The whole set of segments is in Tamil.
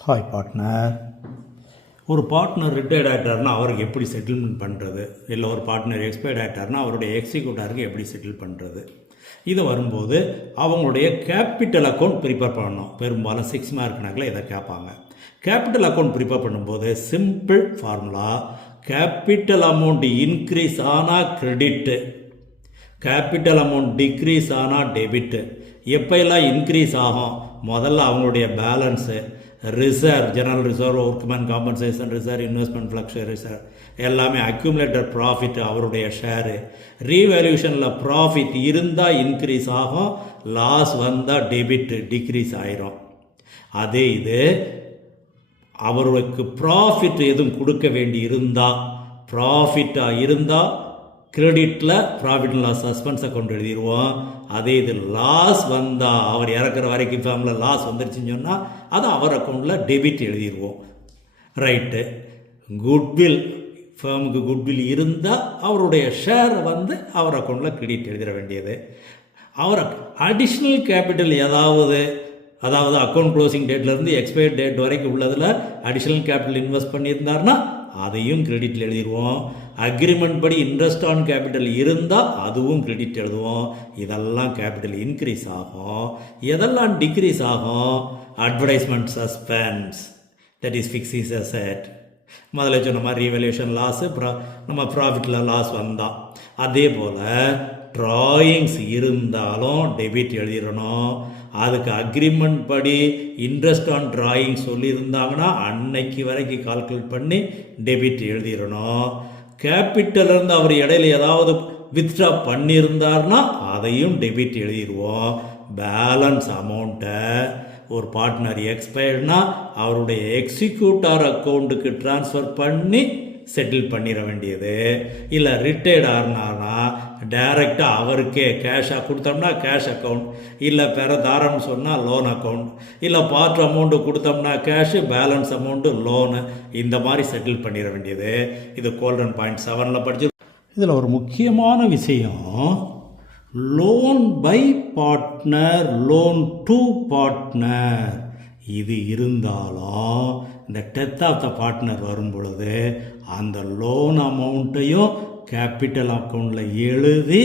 Hi partner. ஒரு பார்ட்னர் ரிட்டையர்ட் ஆகிட்டார்னா அவருக்கு எப்படி செட்டில்மெண்ட் பண்ணுறது, இல்லை ஒரு பார்ட்னர் எக்ஸ்பயர்ட் ஆகிட்டார்னா அவருடைய எக்ஸிக்யூட்டாருக்கு எப்படி செட்டில் பண்ணுறது, இது வரும்போது அவங்களுடைய கேபிட்டல் அக்கௌண்ட் ப்ரிப்பேர் பண்ணணும். பெரும்பாலும் 6 மார்க் கணக்கில் இதை கேட்பாங்க. கேபிட்டல் அக்கௌண்ட் ப்ரிப்பேர் பண்ணும்போது simple formula, capital amount increase ஆனால் கிரெடிட்டு, கேபிட்டல் அமௌண்ட் டிக்ரீஸ் ஆனால் டெபிட்டு. எப்போல்லாம் இன்க்ரீஸ் ஆகும், முதல்ல அவங்களுடைய balance, reserve, general reserve, workmen compensation reserve, investment fluctuation reserve, எல்லாமே அக்யூமுலேட்டட் ப்ராஃபிட், அவருடைய ஷேரு. ரீவேல்யூஷனில் ப்ராஃபிட் இருந்தால் இன்க்ரீஸ் ஆகும், லாஸ் வந்தால் டெபிட் டிக்ரீஸ் ஆயிரும். அதே இது அவருக்கு ப்ராஃபிட் எதுவும் கொடுக்க வேண்டி இருந்தால், ப்ராஃபிட்டாக இருந்தால் கிரெடிட்டில் profit and loss suspense account எழுதிடுவோம். அதே இது லாஸ் வந்தால், அவர் இறக்குற வரைக்கும் ஃபேமில் லாஸ் வந்துருச்சுன்னு சொன்னால் அதை அவர் அக்கௌண்ட்டில் டெபிட் எழுதிடுவோம். ரைட்டு. குட்வில், ஃபேமுக்கு குட்வில் இருந்தால் அவருடைய ஷேரை அவர் அக்கௌண்ட்டில் கிரெடிட் எழுதிட வேண்டியது. அவர் அடிஷ்னல் கேபிட்டல் அதாவது அக்கௌண்ட் க்ளோசிங் டேட்லேருந்து எக்ஸ்பயர் டேட் வரைக்கும் உள்ளதில் அடிஷ்னல் கேபிட்டல் இன்வெஸ்ட் பண்ணியிருந்தார்னா அதையும் கிரெடிட்டில் எழுதிடுவோம். அக்ரிமெண்ட் படி இன்ட்ரெஸ்ட் ஆன் கேபிட்டல் இருந்தால் அதுவும் கிரெடிட் எழுதுவோம். இதெல்லாம் கேபிட்டல் இன்க்ரீஸ் ஆகும். எதெல்லாம் டிக்ரீஸ் ஆகும்? Advertisement suspense, that is fixed asset. முதல்ல சொன்ன மாதிரி ரீவேல்யூஷன் லாஸு, நம்ம ப்ராஃபிட்டில் லாஸ் வந்தால். அதே போல் ட்ராயிங்ஸ் இருந்தாலும் டெபிட் எழுதிடணும். அதுக்கு அக்ரிமெண்ட் படி இன்ட்ரெஸ்ட் ஆன் ட்ராயிங் சொல்லியிருந்தாங்கன்னா அன்னைக்கு வரைக்கும் கால்குலேட் பண்ணி டெபிட் எழுதிடணும். கேபிட்டலிருந்து அவர் இடையில ஏதாவது வித்ட்ரா பண்ணியிருந்தார்னா அதையும் டெபிட் எழுதிடுவோம். பேலன்ஸ் அமௌண்ட்டை ஒரு பார்ட்னர் எக்ஸ்பயர்ட்னா அவருடைய எக்ஸிக்யூட்டார் அக்கௌண்ட்டுக்கு ட்ரான்ஸ்ஃபர் பண்ணி செட்டில் பண்ணிட வேண்டியது. இல்லை ரிட்டையர்ட் ஆனார்னா டைரெக்டாக அவருக்கே கேஷாக கொடுத்தோம்னா கேஷ் அக்கௌண்ட், இல்லை தாரம்னு சொன்னால் லோன் அக்கௌண்ட், இல்லை பார்ட் அமௌண்ட்டு கொடுத்தோம்னா கேஷு, பேலன்ஸ் அமௌண்ட்டு லோனு, இந்த மாதிரி செட்டில் பண்ணிட வேண்டியது. இது கோல்டன் பாயிண்ட் 7ல் படிச்சு. இதில் ஒரு முக்கியமான விஷயம், loan by partner, loan to partner, இது இருந்தாலும் இந்த டெத் ஆஃப் த பார்ட்னர் வரும் பொழுது அந்த லோன் அமௌண்ட்டையும் கேபிட்டல் அக்கௌண்ட்டில் எழுதி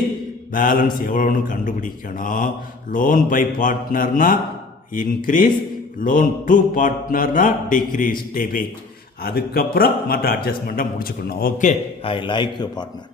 பேலன்ஸ் எவ்வளோன்னு கண்டுபிடிக்கணும். லோன் பை பார்ட்னர்னா இன்க்ரீஸ், லோன் டு பார்ட்னர்னா டிக்ரீஸ் டெபிட். அதுக்கப்புறம் மற்ற அட்ஜஸ்ட்மெண்ட்டை முடிச்சுக்கணும். Okay, I like you partner.